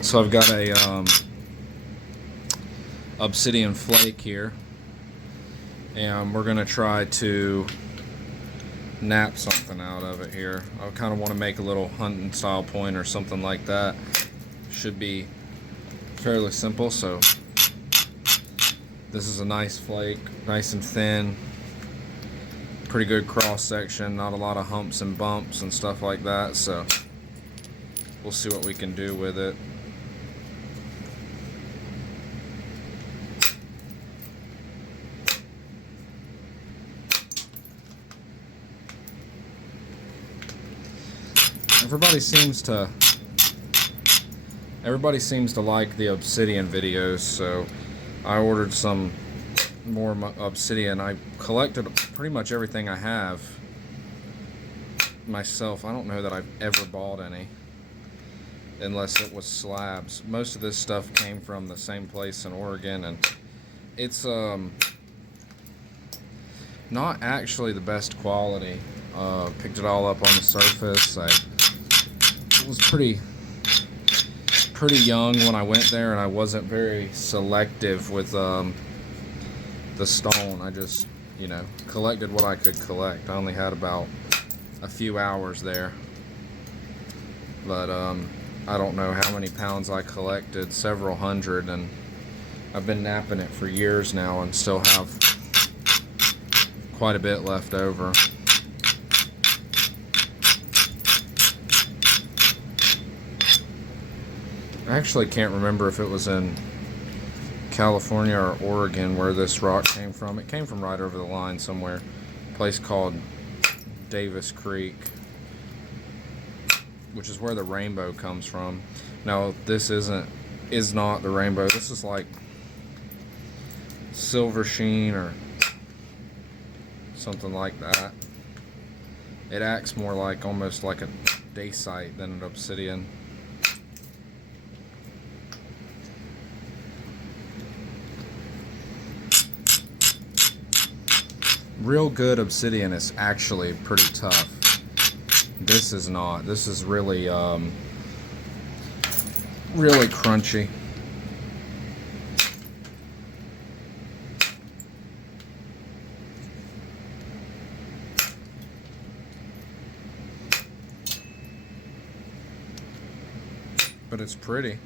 So I've got a obsidian flake here, and we're gonna try to knap something out of it here. I kind of want to make a little hunting style point or something like that. Should be fairly simple. So this is a nice flake, nice and thin, pretty good cross section, not a lot of humps and bumps and stuff like that. So we'll see what we can do with it. Everybody seems to like the obsidian videos, so I ordered some more obsidian. I collected pretty much everything I have myself. I don't know that I've ever bought any, unless it was slabs. Most of this stuff came from the same place in Oregon, and it's not actually the best quality. Picked it all up on the surface. I was pretty young when I went there, and I wasn't very selective with the stone. I just, collected what I could collect. I only had about a few hours there, but I don't know how many pounds I collected, several hundred, and I've been knapping it for years now and still have quite a bit left over. I actually can't remember if it was in California or Oregon where this rock came from. It came from right over the line somewhere, a place called Davis Creek, which is where the rainbow comes from. Now this is not the rainbow. This is like silver sheen or something like that. It acts more like almost like a dacite than an obsidian. Real good obsidian is actually pretty tough. This is not. This is really really crunchy. But it's pretty.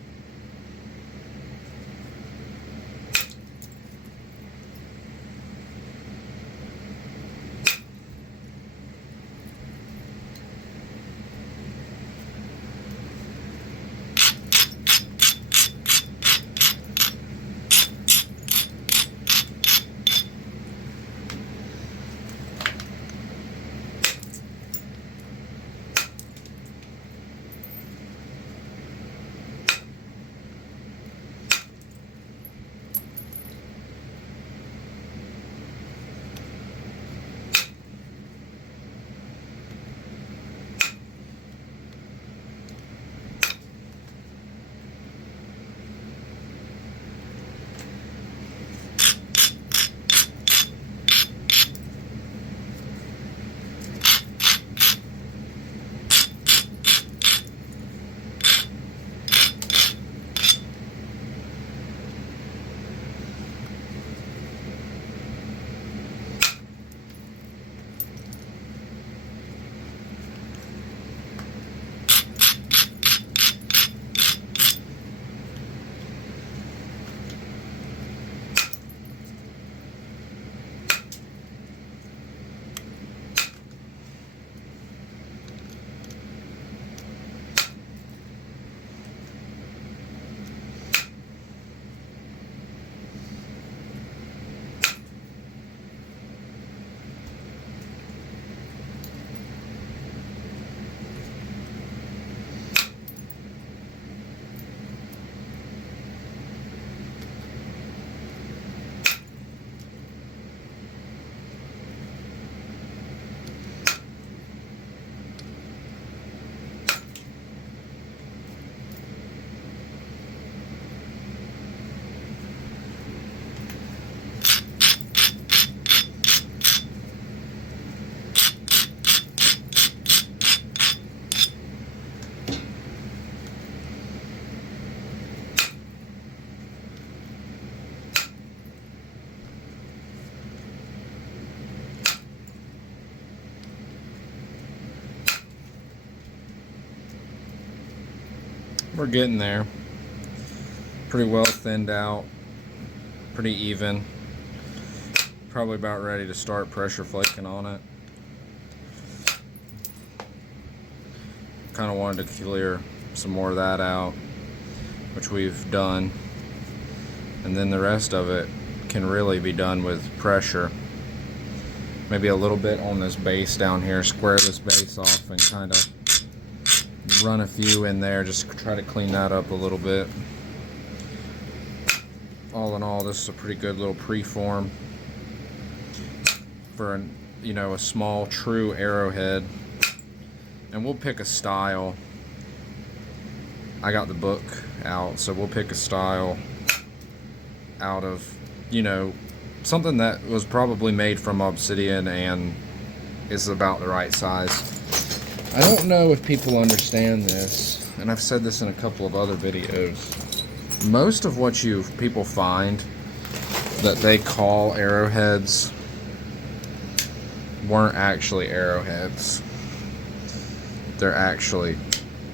We're getting there. Pretty well thinned out, pretty even. Probably about ready to start pressure flaking on it. Kind of wanted to clear some more of that out, which we've done, and then the rest of it can really be done with pressure. Maybe a little bit on this base down here, square this base off and kind of run a few in there, just try to clean that up a little bit. All in all, this is a pretty good little preform for a small true arrowhead. And we'll pick a style. I got the book out, so we'll pick a style out of, something that was probably made from obsidian and is about the right size. I don't know if people understand this, and I've said this in a couple of other videos. Most of what people find that they call arrowheads weren't actually arrowheads. They're actually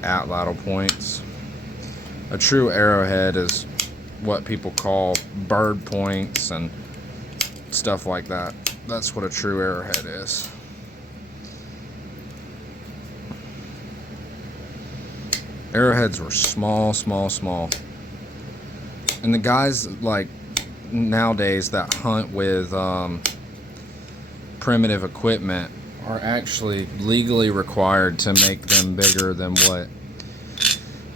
atlatl points. A true arrowhead is what people call bird points and stuff like that. That's what a true arrowhead is. Arrowheads were small, small, small. And the guys like nowadays that hunt with primitive equipment are actually legally required to make them bigger than what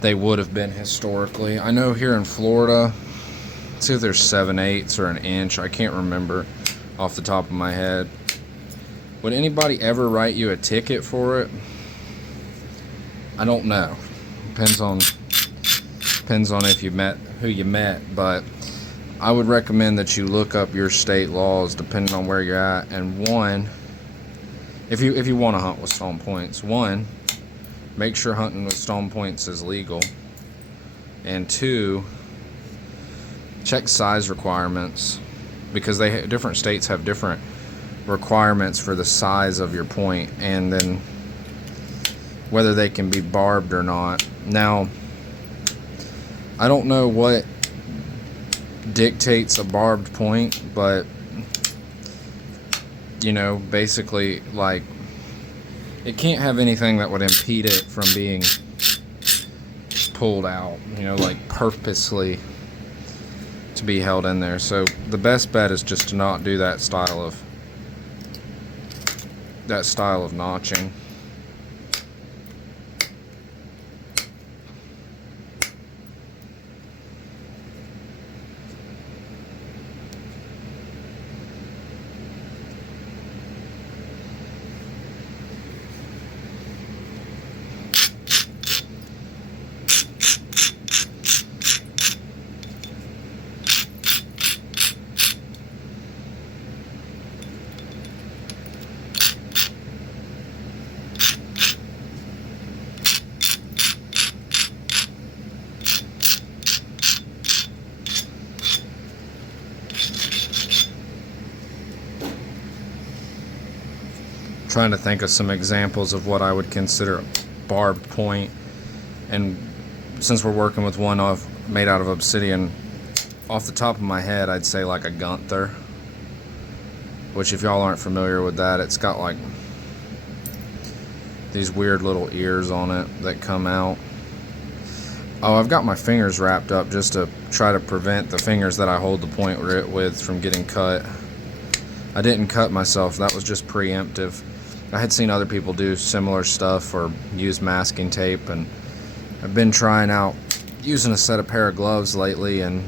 they would have been historically. I know here in Florida, it's either 7/8 or an inch. I can't remember off the top of my head. Would anybody ever write you a ticket for it? I don't know. Depends on if you met who you met, but I would recommend that you look up your state laws depending on where you're at. And one, if you want to hunt with stone points, one, make sure hunting with stone points is legal, and two, check size requirements, because different states have different requirements for the size of your point, and then whether they can be barbed or not. Now, I don't know what dictates a barbed point, but basically, like, it can't have anything that would impede it from being pulled out, like purposely to be held in there. So the best bet is just to not do that style of notching. Trying to think of some examples of what I would consider a barbed point, and since we're working with one made out of obsidian, off the top of my head I'd say like a Gunther, which if y'all aren't familiar with that, it's got like these weird little ears on it that come out. Oh, I've got my fingers wrapped up just to try to prevent the fingers that I hold the point with from getting cut. I didn't cut myself, that was just preemptive. I had seen other people do similar stuff or use masking tape, and I've been trying out using a pair of gloves lately, and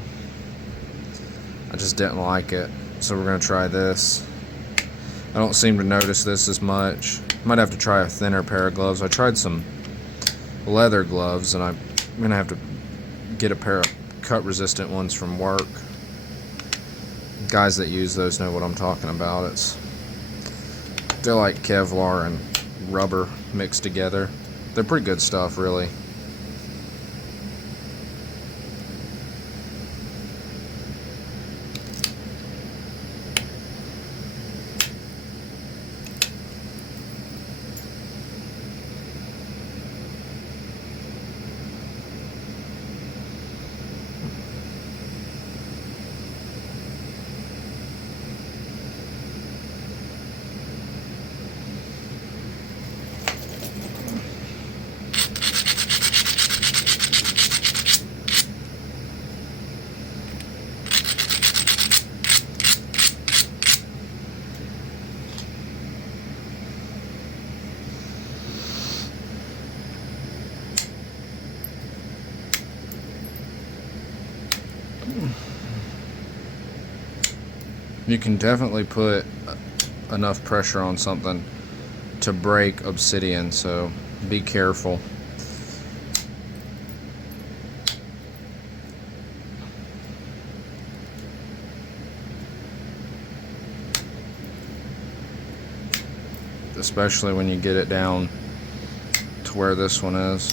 I just didn't like it. So we're going to try this. I don't seem to notice this as much. Might have to try a thinner pair of gloves. I tried some leather gloves, and I'm going to have to get a pair of cut resistant ones from work. Guys that use those know what I'm talking about. They're like Kevlar and rubber mixed together. They're pretty good stuff, really. You can definitely put enough pressure on something to break obsidian, so be careful. Especially when you get it down to where this one is.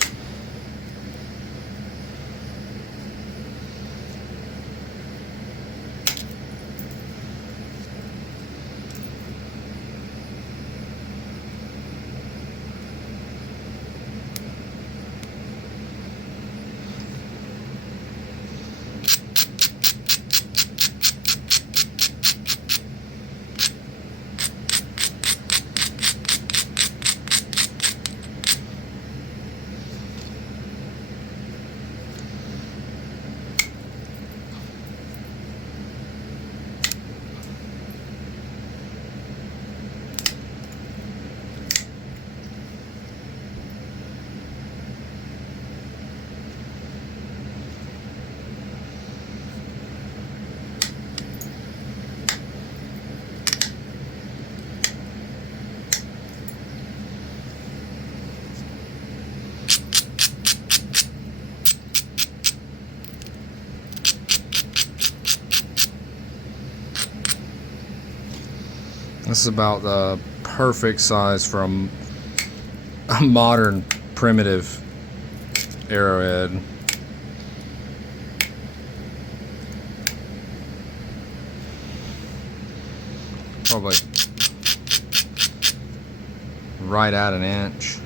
This is about the perfect size for a modern primitive arrowhead. Probably right at an inch.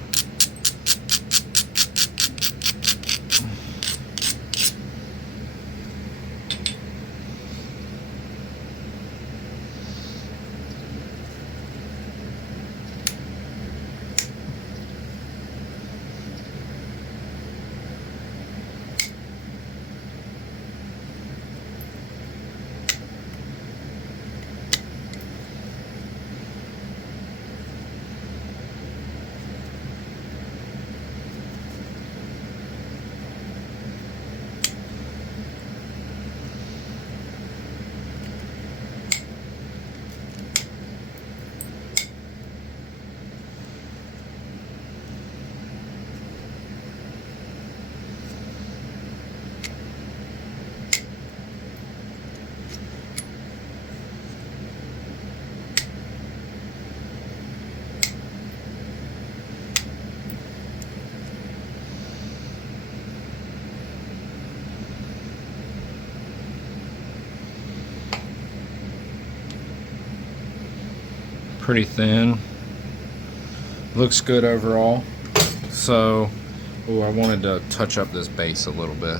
Pretty thin. Looks good overall. So, I wanted to touch up this base a little bit.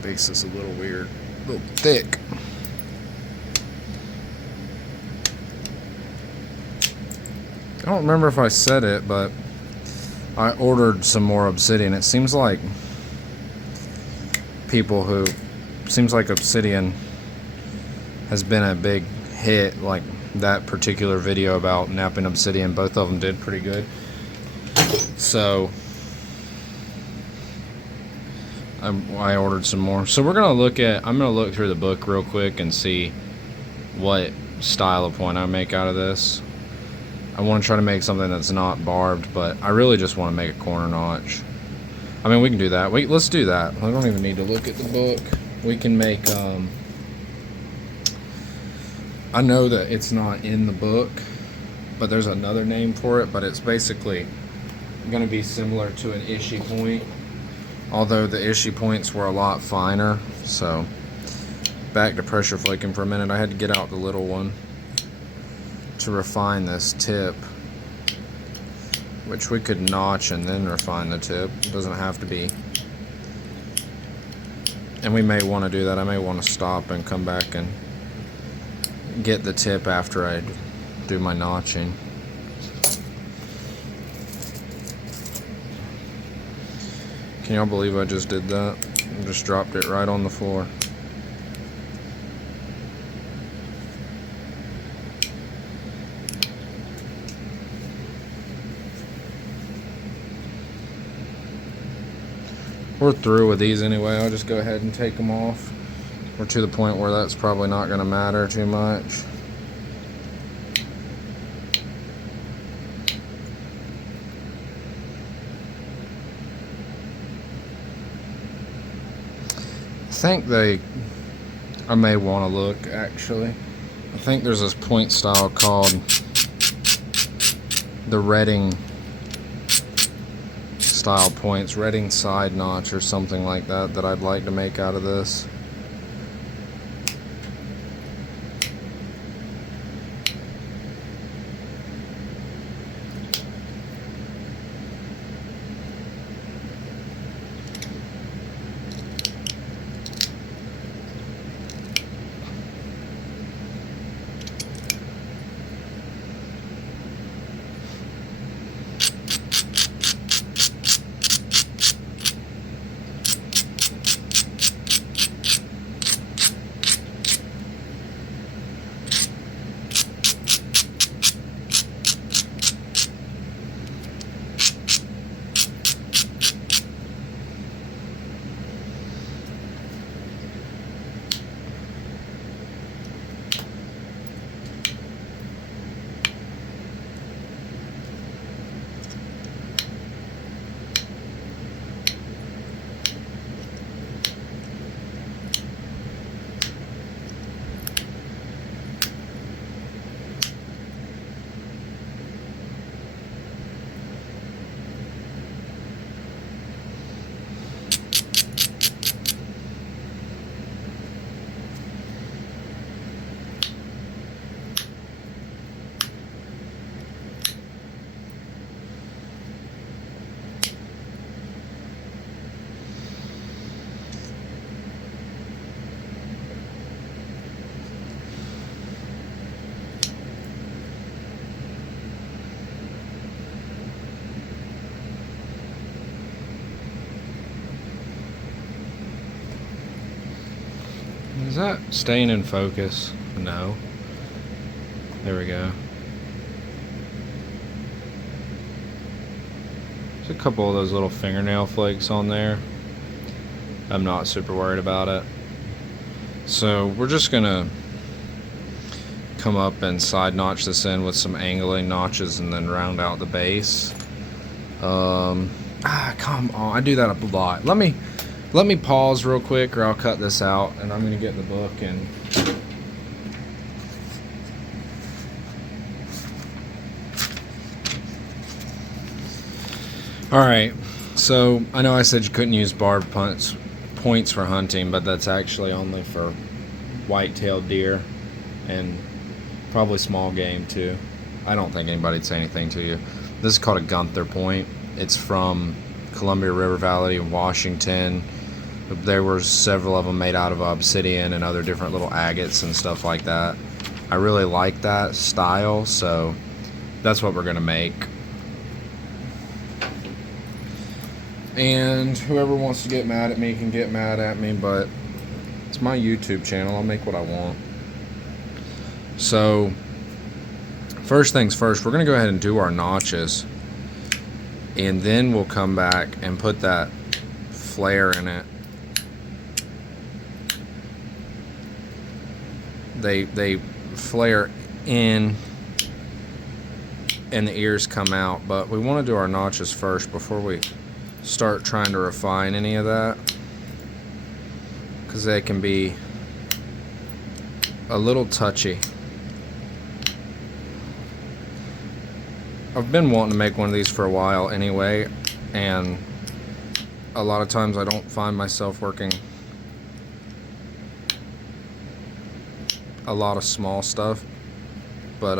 Base is a little weird, a little thick. I don't remember if I said it, but I ordered some more obsidian. It seems like obsidian has been a big hit, like that particular video about knapping obsidian. Both of them did pretty good. So I ordered some more. So I'm gonna look through the book real quick and see what style of point I make out of this. I want to try to make something that's not barbed, but I really just want to make a corner notch. I mean, we can do that. Let's do that. I don't even need to look at the book. We can make I know that it's not in the book, but there's another name for it, but it's basically going to be similar to an issue point, although the issue points were a lot finer. So back to pressure flaking for a minute. I had to get out the little one to refine this tip, which we could notch and then refine the tip. It doesn't have to be. And we may want to do that. I may want to stop and come back and get the tip after I do my notching. Can y'all believe I just did that? I just dropped it right on the floor. We're through with these anyway. I'll just go ahead and take them off. We're to the point where that's probably not going to matter too much. I may want to look, actually. I think there's this point style called the Redding style points, Redding side notch or something like that, that I'd like to make out of this. Is that staying in focus? No. There we go. There's a couple of those little fingernail flakes on there. I'm not super worried about it. So we're just gonna come up and side notch this in with some angling notches and then round out the base. Come on, I do that a lot. Let me pause real quick or I'll cut this out, and I'm gonna get the book and alright, so I know I said you couldn't use barbed points for hunting, but that's actually only for white-tailed deer and probably small game too. I don't think anybody'd say anything to you. This is called a Gunther point. It's from Columbia River Valley in Washington. There were several of them made out of obsidian and other different little agates and stuff like that. I really like that style, so that's what we're gonna make. And whoever wants to get mad at me can get mad at me, but it's my YouTube channel. I'll make what I want. So first things first, we're gonna go ahead and do our notches, and then we'll come back and put that flare in it. They flare in and the ears come out, but we want to do our notches first before we start trying to refine any of that, because they can be a little touchy. I've been wanting to make one of these for a while anyway, and a lot of times I don't find myself working a lot of small stuff, but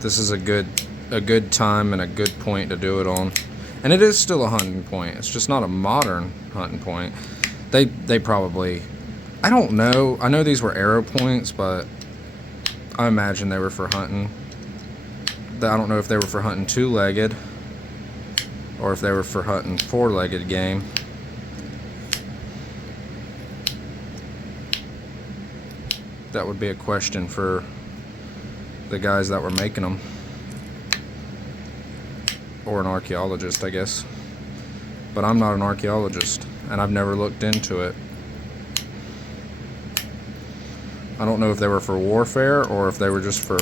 this is a good time and a good point to do it on. And it is still a hunting point. It's just not a modern hunting point. They probably, I don't know. I know these were arrow points, but I imagine they were for hunting. I don't know if they were for hunting two-legged or if they were for hunting four-legged game. That would be a question for the guys that were making them, or an archaeologist, I guess. but I'm not an archaeologist, and I've never looked into it. I don't know if they were for warfare or if they were just for...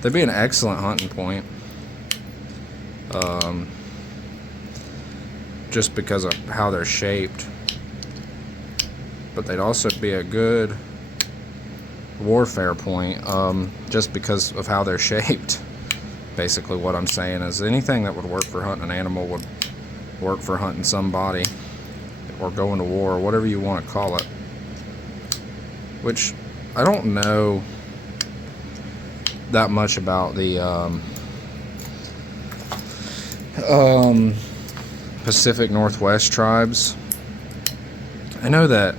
They'd be an excellent hunting point. Just because of how they're shaped. But they'd also be a good warfare point, just because of how they're shaped. Basically what I'm saying is anything that would work for hunting an animal would work for hunting somebody, or going to war, or whatever you want to call it. Which I don't know that much about the Pacific Northwest tribes. I know that,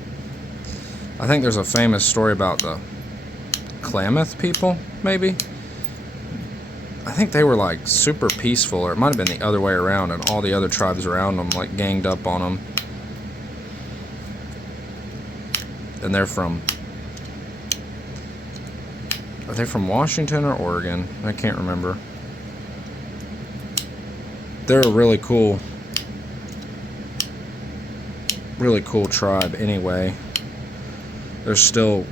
I think there's a famous story about the Klamath people, maybe. I think they were like super peaceful, or it might have been the other way around, and all the other tribes around them like ganged up on them. And they're from, are they from Washington or Oregon? I can't remember. They're a really cool tribe anyway. There's still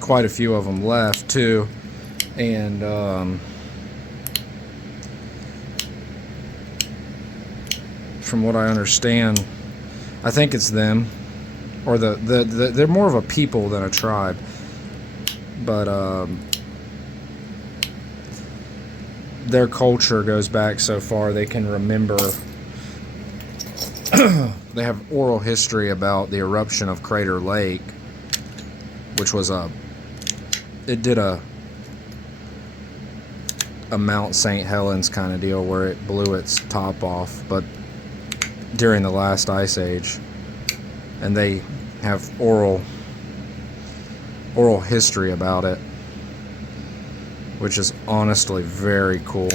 quite a few of them left too, and from what I understand, I think it's them, or they're more of a people than a tribe, but their culture goes back so far they can remember. They have oral history about the eruption of Crater Lake, which was it did a Mount St. Helens kind of deal where it blew its top off, but during the last ice age. And they have oral history about it, which is honestly very cool.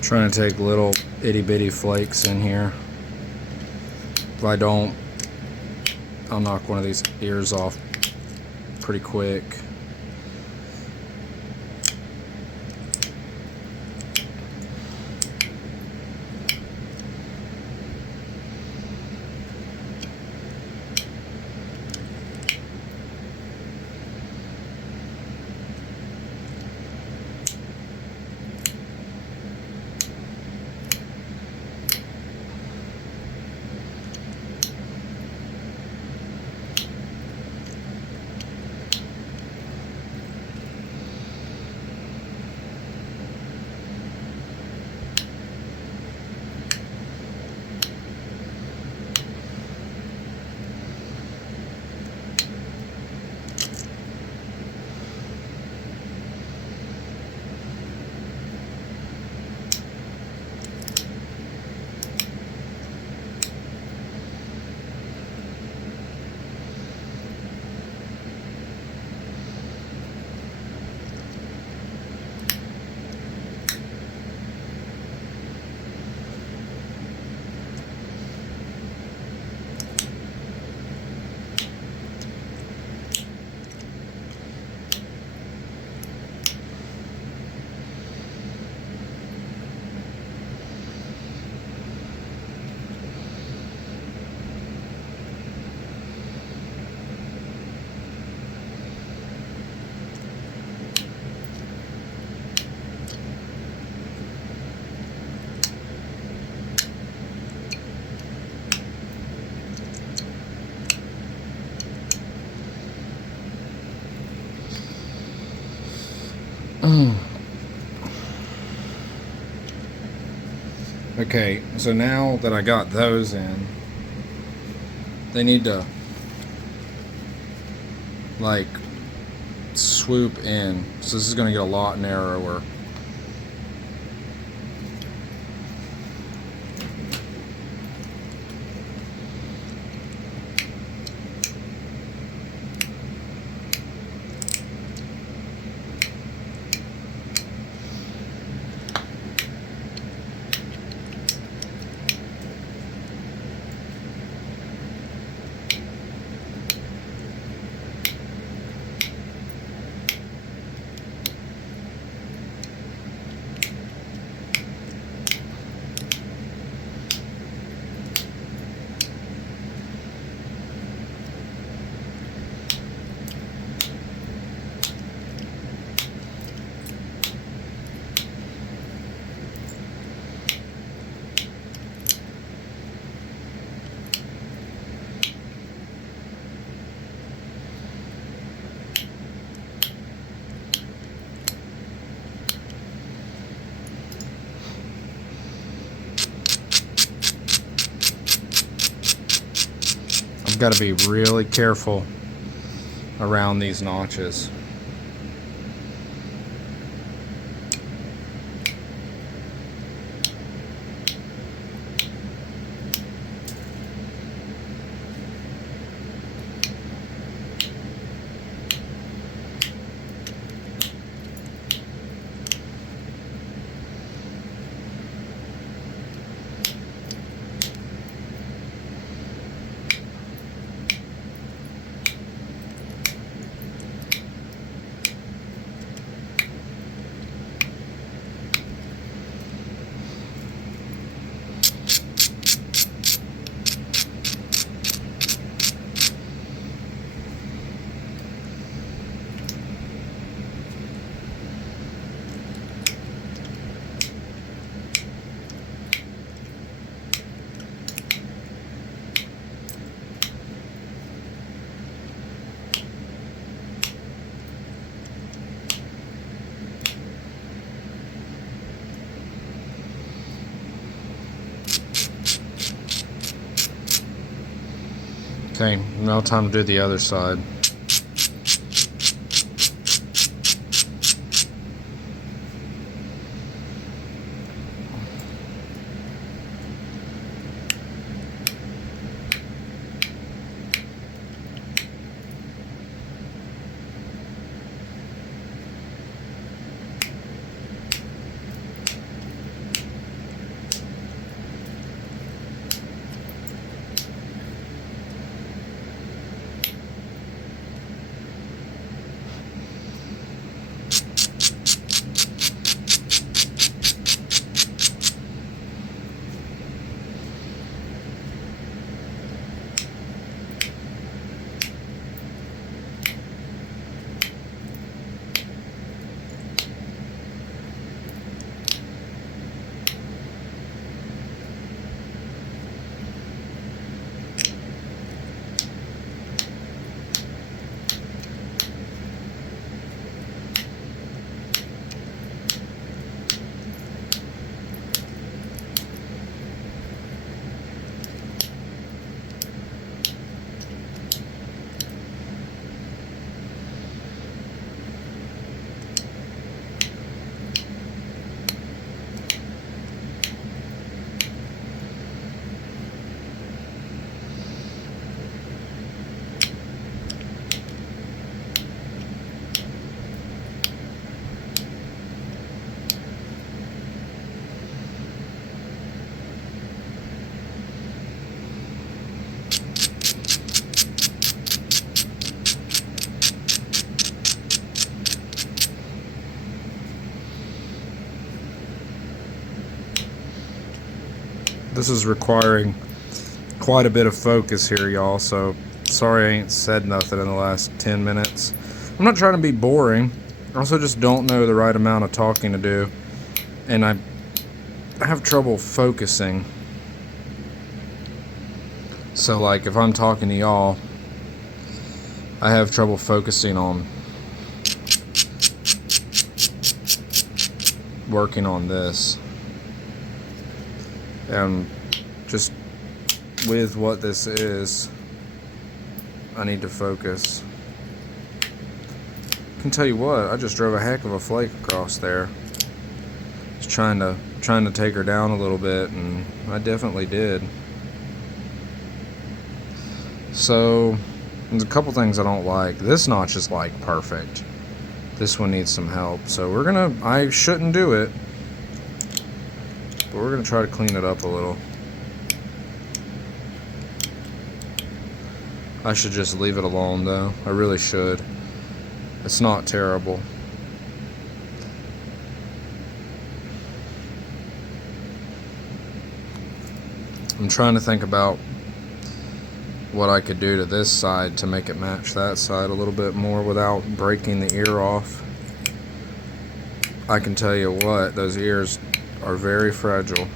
Trying to take little itty bitty flakes in here. If I don't, I'll knock one of these ears off pretty quick. Okay, so now that I got those in, they need to like swoop in. So this is going to get a lot narrower. I've got to be really careful around these notches. Okay, now time to do the other side. This is requiring quite a bit of focus here, y'all, so sorry I ain't said nothing in the last 10 minutes. I'm not trying to be boring. I also just don't know the right amount of talking to do, and I have trouble focusing. So like if I'm talking to y'all, I have trouble focusing on working on this. And just with what this is, I need to focus. I can tell you what, I just drove a heck of a flake across there. Just trying to take her down a little bit, and I definitely did. So there's a couple things I don't like. This notch is like perfect. This one needs some help. So I shouldn't do it, but we're gonna try to clean it up a little. I should just leave it alone though. I really should. It's not terrible. I'm trying to think about what I could do to this side to make it match that side a little bit more without breaking the ear off. I can tell you what, those ears are very fragile.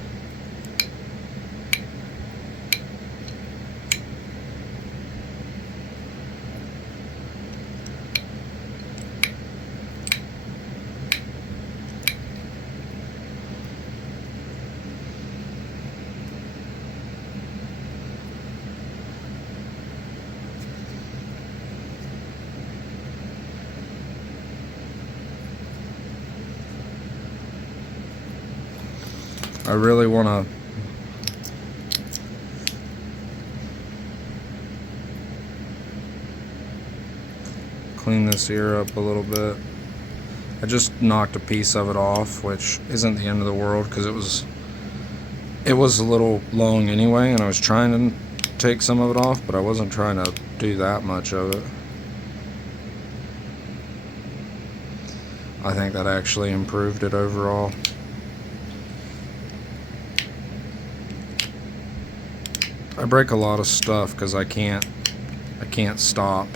I really want to clean this ear up a little bit. I just knocked a piece of it off, which isn't the end of the world because it was a little long anyway, and I was trying to take some of it off, but I wasn't trying to do that much of it. I think that actually improved it overall. I break a lot of stuff because I can't stop.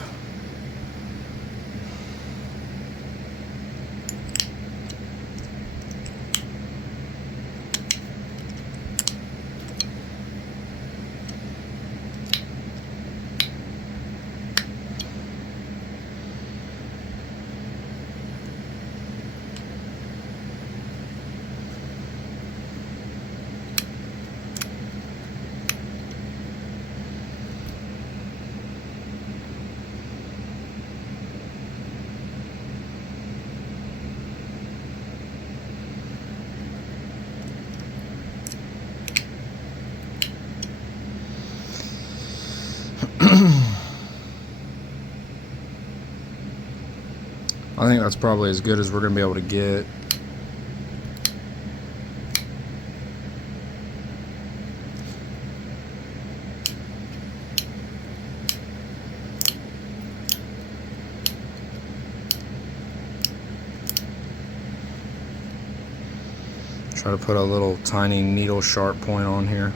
I think that's probably as good as we're going to be able to get. Try to put a little tiny needle sharp point on here.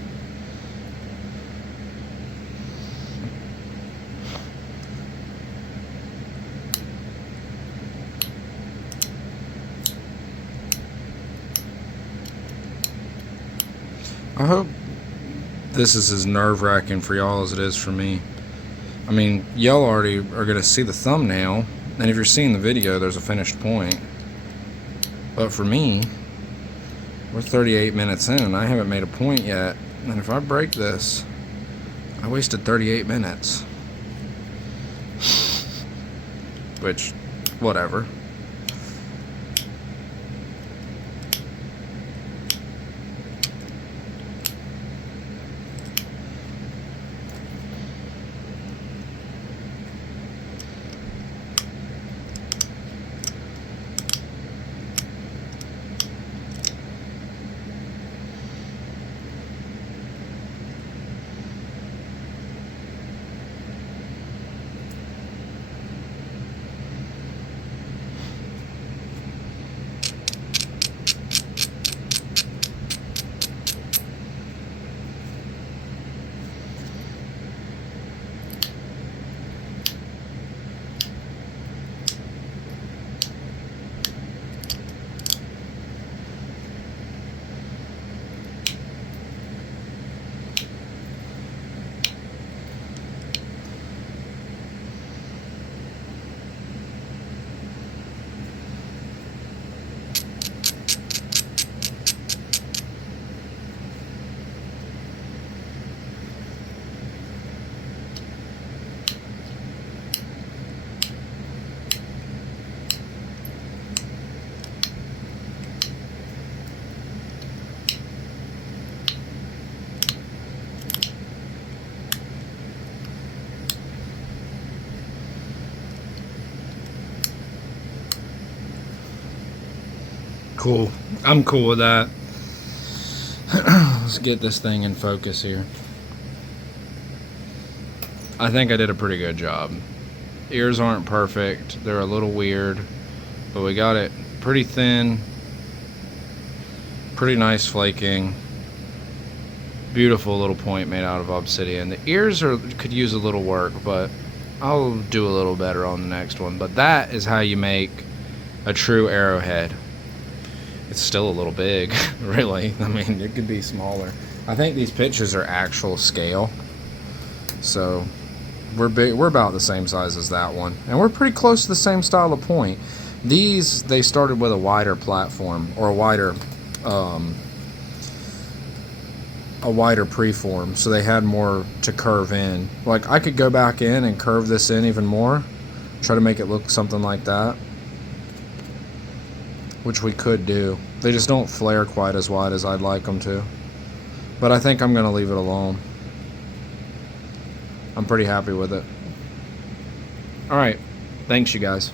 I hope this is as nerve-wracking for y'all as it is for me. I mean, y'all already are going to see the thumbnail, and if you're seeing the video, there's a finished point. But for me, we're 38 minutes in, and I haven't made a point yet. And if I break this, I wasted 38 minutes. Which, whatever. Cool. I'm cool with that. Let's get this thing in focus here. I think I did a pretty good job. Ears aren't perfect. They're a little weird, but we got it pretty thin. Pretty nice flaking. Beautiful little point made out of obsidian. The ears could use a little work, but I'll do a little better on the next one. But that is how you make a true arrowhead. It's still a little big, really. I mean, it could be smaller. I think these pictures are actual scale. So we're big, we're about the same size as that one. And we're pretty close to the same style of point. These, they started with a wider platform, or a wider preform, so they had more to curve in. Like, I could go back in and curve this in even more, try to make it look something like that, which we could do. They just don't flare quite as wide as I'd like them to. But I think I'm going to leave it alone. I'm pretty happy with it. Alright, thanks you guys.